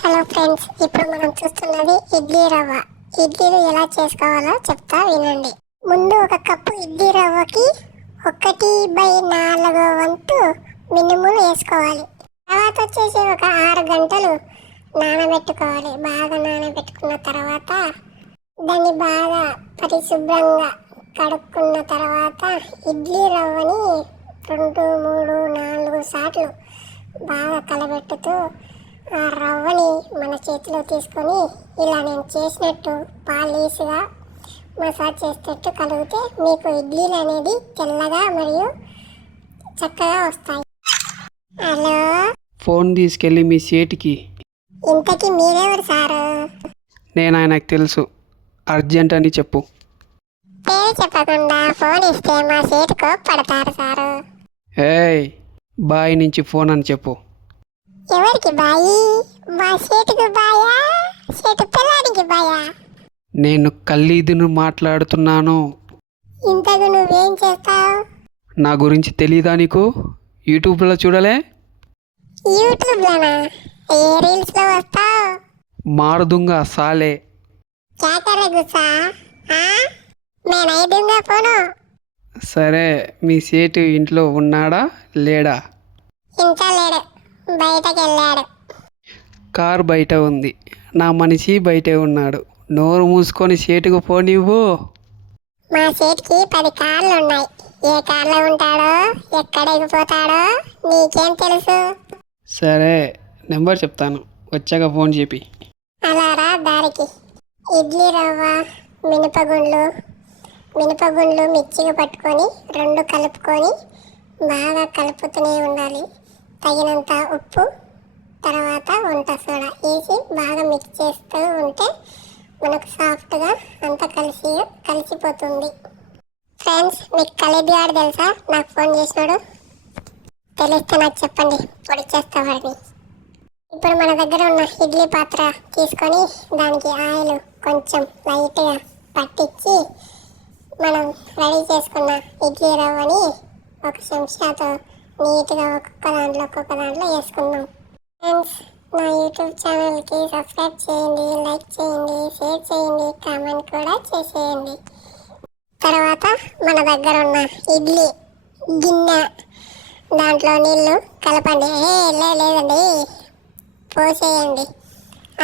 Hello friends, ఇప్పుడు మనం చూస్తున్నది ఇడ్లీ రవ్వ. ఇడ్లీలు ఎలా చేసుకోవాలో చెప్తా వినండి. ముందు ఒక కప్పు ఇడ్లీ రవ్వకి 1/4 వంతు మినుములు వేసుకోవాలి. తర్వాత వచ్చేసి ఒక 6 గంటలు నానబెట్టుకోవాలి. బాగా నానబెట్టుకున్న తర్వాత దాన్ని బాగా పరిశుభ్రంగా కడుక్కున్న తర్వాత ఇడ్లీ రవ్వని 2, 3, 4 సార్లు బాగా కలబెట్టుతూ ఆ రవ్వని మన చేతిలో తీసుకొని ఇలా నేను చేసినట్టు పాలీసుగా మసాజ్ చేసేటట్టు కలిగితే మీకు ఇడ్లీలు అనేది తెల్లగా మరియు చక్కగా వస్తాయి. హలో, ఫోన్ తీసుకెళ్ళి మీ సేటుకి. ఇంతకీ మీరెవరు సారు? నేను ఆయనకు తెలుసు, అర్జెంట్ అని చెప్పు. పేరు చెప్పకుండా ఫోన్ ఇస్తే మా సేటు కోప్పడతారు సారు. ఏయ్, బాయ్ నుంచి ఫోన్ అని చెప్పు. ఎవరికి బాయి? మా సేటుకు బాయా? సేటు పిల్లానికి బాయా? నేను ఖల్లీదును మాట్లాడుతున్నాను. ఇంతకు నువ్వేం చేస్తావు? నా గురించి తెలీదా నీకు? యూట్యూబ్లో చూడలే? యూట్యూబ్లోనా? ఏ రీల్స్లో వస్తావు? మారుదుంగా సాలే. क्या करे गुस्सा? मैं नहीं दूंगा फोन. సరే, మీ సేటు ఇంట్లో ఉన్నాడా లేడా? ఇంకా లేడు, బయటకు వెళ్ళాడు. కార్ బయట ఉంది, నా మనిషి బయటే ఉన్నాడు. నోరు మూసుకొని సేటుకు పోనివ్వు. మా సేట్కి 10 కార్లు ఉన్నాయి. ఏ కార్లో ఉంటాడో ఎక్కడ ఎగిపోతాడో నీకేం తెలుసు? సరే, నెంబర్ చెప్తాను, వచ్చాక ఫోన్ చెప్పి. అలా రా దారికి. ఇడ్లీ రవ్వ, మినపగుండ్లు మిక్సీగా పట్టుకొని 2 కలుపుకొని బాగా కలుపుతూనే ఉండాలి. తగినంత ఉప్పు, తర్వాత వంట సోడా వేసి బాగా మిక్స్ చేస్తూ ఉంటే మనకు సాఫ్ట్గా అంతా కలిసిపోతుంది. ఫ్రెండ్స్, మీకు కలేబియాడు తెలుసా? నాకు ఫోన్ చేసినాడు. తెలిస్తే నాకు చెప్పండి, పొడి చేస్తా వాడిని. ఇప్పుడు మన దగ్గర ఉన్న ఇడ్లీ పాత్ర తీసుకొని దానికి ఆయిల్ కొంచెం లైట్గా పట్టించి మనం రెడీ చేసుకున్న ఇడ్లీ రవ్వని ఒక చెంచాతో నీట్గా ఒక్కొక్క దాంట్లో వేసుకుందాం. ఫ్రెండ్స్, నా యూట్యూబ్ ఛానల్కి సబ్స్క్రైబ్ చేయండి, లైక్ చేయండి, షేర్ చేయండి, కామెంట్ కూడా చేసేయండి. తర్వాత మన దగ్గర ఉన్న ఇడ్లీ గిన్నె, దాంట్లో నీళ్ళు కలపండి. లేదండి, పోసేయండి.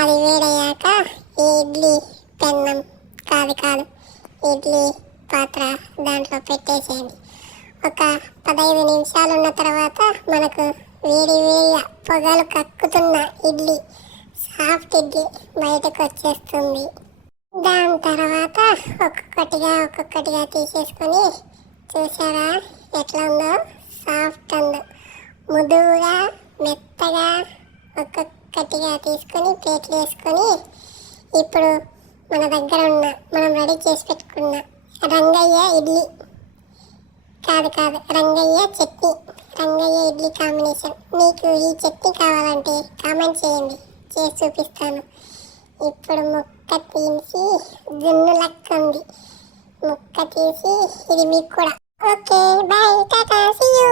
అది వేడయ్యాక ఈ ఇడ్లీ పెన్నం కాదు ఇడ్లీ పాత్ర దాంట్లో పెట్టేసేయండి. ఒక 15 నిమిషాలు ఉన్న తర్వాత మనకు వేడిగా పొగలు కక్కుతున్న ఇడ్లీ, సాఫ్ట్ ఇడ్లీ బయటకు వచ్చేస్తుంది. దాని తర్వాత ఒక్కొక్కటిగా తీసేసుకొని చూసారా ఎట్లా ఉందో? సాఫ్ట్ ఉందో, మృదువుగా మెత్తగా ఒక్కొక్కటిగా తీసుకొని ప్లేట్లు వేసుకొని ఇప్పుడు మన దగ్గర ఉన్న మనం రెడీ చేసి పెట్టుకున్న రంగయ్య ఇడ్లీ రంగయ్య చట్నీ, రంగయ్య ఇడ్లీ కాంబినేషన్. మీకు ఈ చట్నీ కావాలంటే కామెంట్ చేయండి, చేసి చూపిస్తాను. ఇప్పుడు ముక్క తీసి జున్ను లెక్క ఉంది, ముక్క తీసి ఇది మీకు కూడా. Okay, bye, tata, see you.